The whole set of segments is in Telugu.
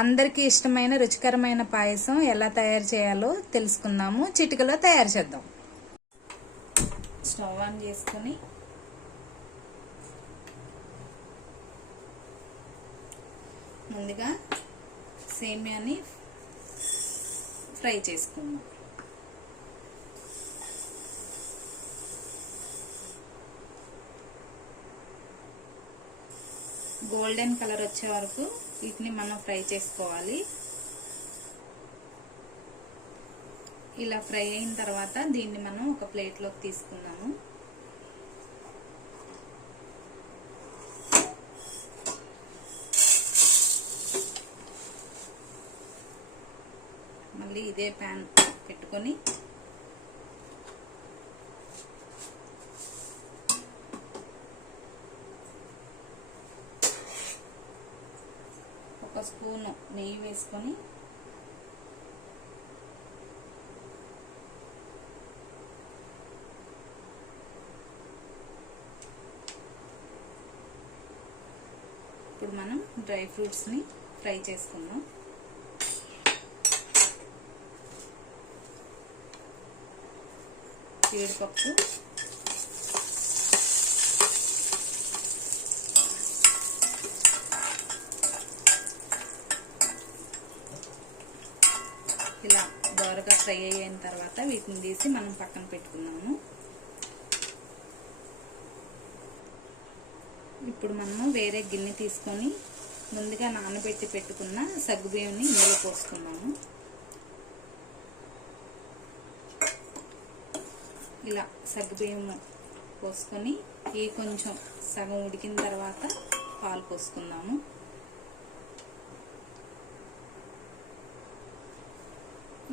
అందరికీ ఇష్టమైన రుచికరమైన పాయసం ఎలా తయారు చేయాలో తెలుసుకుందాము. చిటికలో తయారు చేద్దాం. స్టవ్ ఆన్ చేసుకొని ముందుగా సేమియాని ఫ్రై చేసుకుందాం. గోల్డెన్ కలర్ వచ్చే వరకు వీటిని మనం ఫ్రై చేసుకోవాలి. ఇలా ఫ్రై అయిన తర్వాత దీన్ని మనం ఒక ప్లేట్లోకి తీసుకుందాము. మళ్ళీ ఇదే ప్యాన్ పెట్టుకొని స్పూను నెయ్యి వేసుకొని ఇప్పుడు మనం డ్రై ఫ్రూట్స్ని ఫ్రై చేసుకుందాం. జీడిపప్పు ఇలా దోరగా ఫ్రై అయిన తర్వాత వీటిని తీసి మనం పక్కన పెట్టుకున్నాము. ఇప్పుడు మనము వేరే గిన్నె తీసుకొని ముందుగా నానబెట్టి పెట్టుకున్న సగ్గుబియ్యంని ఇందులో పోసుకున్నాము ఇలా సగ్గుబియ్యం పోసుకొని ఈ కొంచెం సగం ఉడికిన తర్వాత పాలు పోసుకుందాము.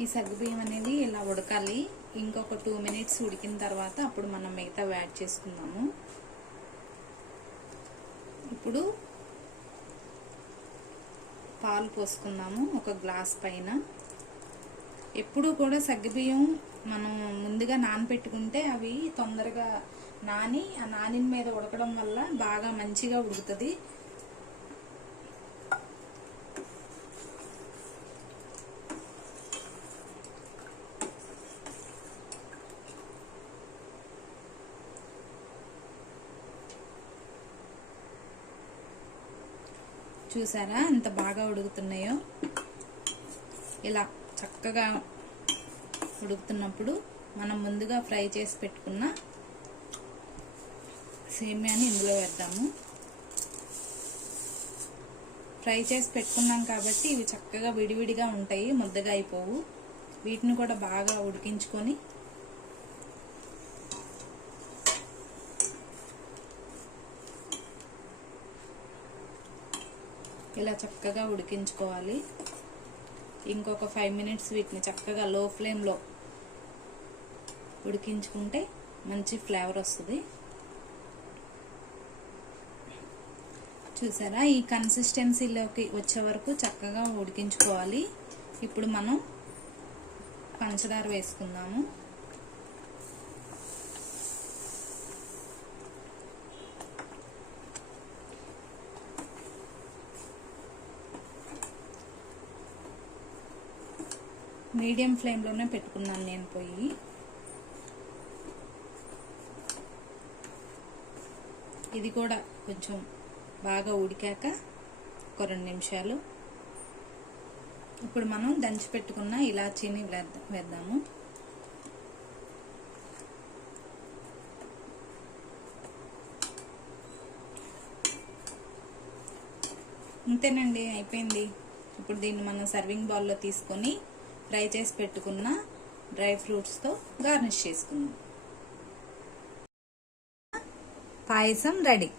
ఈ సగ్గుబియ్యం అనేది ఇలా ఉడకాలి. ఇంకొక టూ మినిట్స్ ఉడికిన తర్వాత అప్పుడు మనం మిగతా యాడ్ చేసుకుందాము. ఇప్పుడు పాలు పోసుకుందాము ఒక గ్లాస్ పైన. ఎప్పుడు కూడా సగ్గుబియ్యం మనం ముందుగా నానబెట్టుకుంటే అవి తొందరగా నాని ఆ నానిన మీద ఉడకడం వల్ల బాగా మంచిగా ఉడుకుతుంది. చూసారా? ఎంత బాగా ఉడుకుతున్నాయో. ఇలా చక్కగా ఉడుకుతున్నప్పుడు మనం ముందుగా ఫ్రై చేసి పెట్టుకున్న సేమియాని ఇందులో వేద్దాము. ఫ్రై చేసి పెట్టుకున్నాం కాబట్టి ఇవి చక్కగా విడివిడిగా ఉంటాయి ముద్దగా అయిపోవు. వీటిని కూడా బాగా ఉడికించుకొని ఇలా చక్కగా ఉడికించుకోవాలి. ఇంకొక ఫైవ్ మినిట్స్ వీటిని చక్కగా లో ఫ్లేమ్లో ఉడికించుకుంటే మంచి ఫ్లేవర్ వస్తుంది. చూసారా? ఈ కన్సిస్టెన్సీలోకి వచ్చే వరకు చక్కగా ఉడికించుకోవాలి. ఇప్పుడు మనం పంచదార వేసుకుందాము. మీడియం ఫ్లేమ్లోనే పెట్టుకున్నాను నేను పొయ్యి ఇది కూడా కొంచెం బాగా ఉడికాక ఒక రెండు నిమిషాలు. ఇప్పుడు మనం దంచి పెట్టుకున్న ఇలాచీని వేద్దాము. అంతేనండి అయిపోయింది. ఇప్పుడు దీన్ని మనం సర్వింగ్ బౌల్లో తీసుకొని ఫ్రై చేసి పెట్టుకున్న డ్రై ఫ్రూట్స్తో గార్నిష్ చేసుకుందాం. పాయసం రెడీ.